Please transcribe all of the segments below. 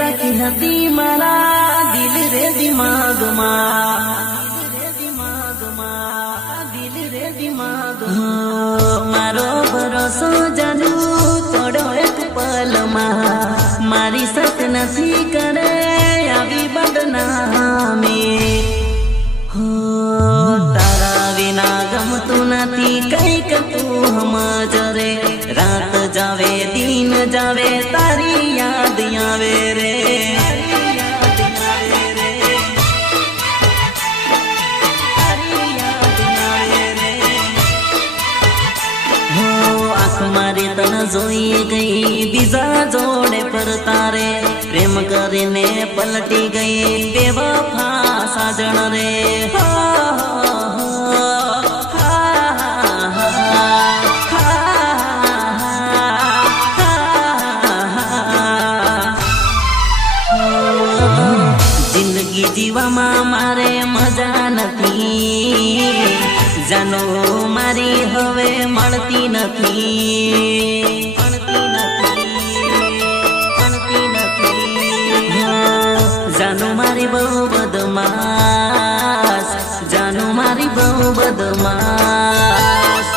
રાખી હતી મારા દિલ રે દિમાગમાં મારો ભરોસો જાનુ તોડો એક પલમાં મારી સત નથી કરે આવી બદનામી તારા વિના ગમતું નથી કઈક તું સમજ રે રાત જાવે દિન જાવે તારી યાદ આવે રે મારી તન જોઈ ગઈ બીજા જોડે ફરતા રે પ્રેમ કરીને પલટી ગઈ બેવફા સાજણ રે જિંદગી જીવામાં મારે મજા નથી જાનો મારી હવે મળતી નથી જાનો મારી બહુ બદમાશ જાનો મારી બહુ બદમાશ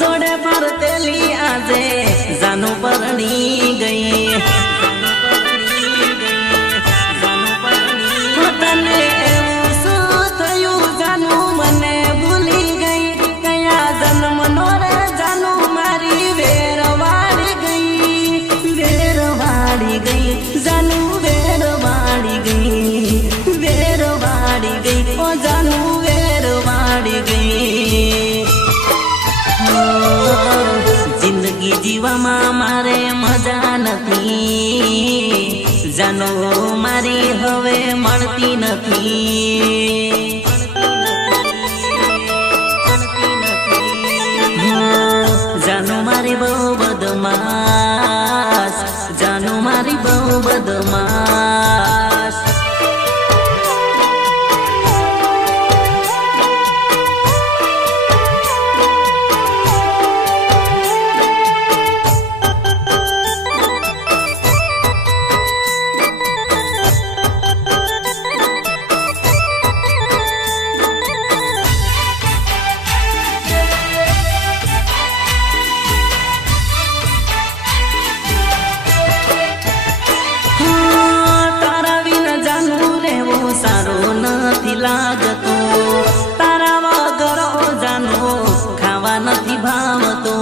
जोड़े पर तेली आजे जानो परणी गई तने शू थयु जानु मने भूली गई कया जन्म नो रे जानु मारी वेरवाड़ी गई जानु वेरवाड़ी गई ओ जानु वेरवाड़ी गई जिंदगी जीवामां मारे मजा नहीं जानो मारी हवे मळती नहीं जानो मारी बहु बदमाश जानो मारी बहु बदमाश लागतो तारा वगर जानो खावा नहीं भावतो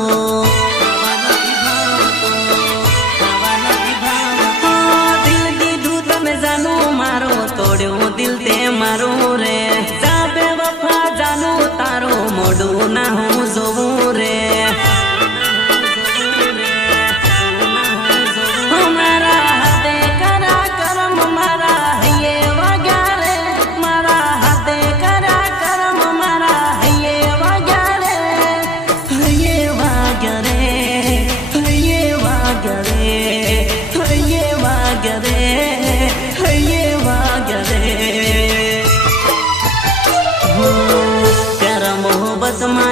दिल दीधु तने जानो मारो तोड़ो दिल ते मारो रे जाबे वफा जानो तारो मोडू ना हूँ जोवू रे हमारा हाथे करा करम मारा ये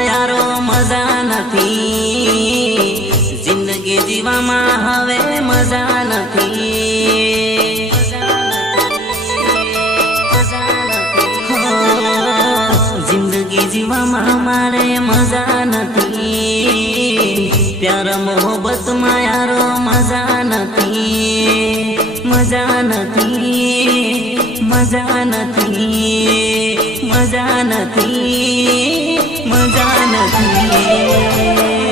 यारो मजा नहीं जिंदगी जीवामां हवे मजा नहीं जिंदगी जीवामां मारे मजा नहीं प्यार मोहब्बत में यारो मजा नहीं मजा नहीं मजा नहीं मजा नहीं मजा नहीं।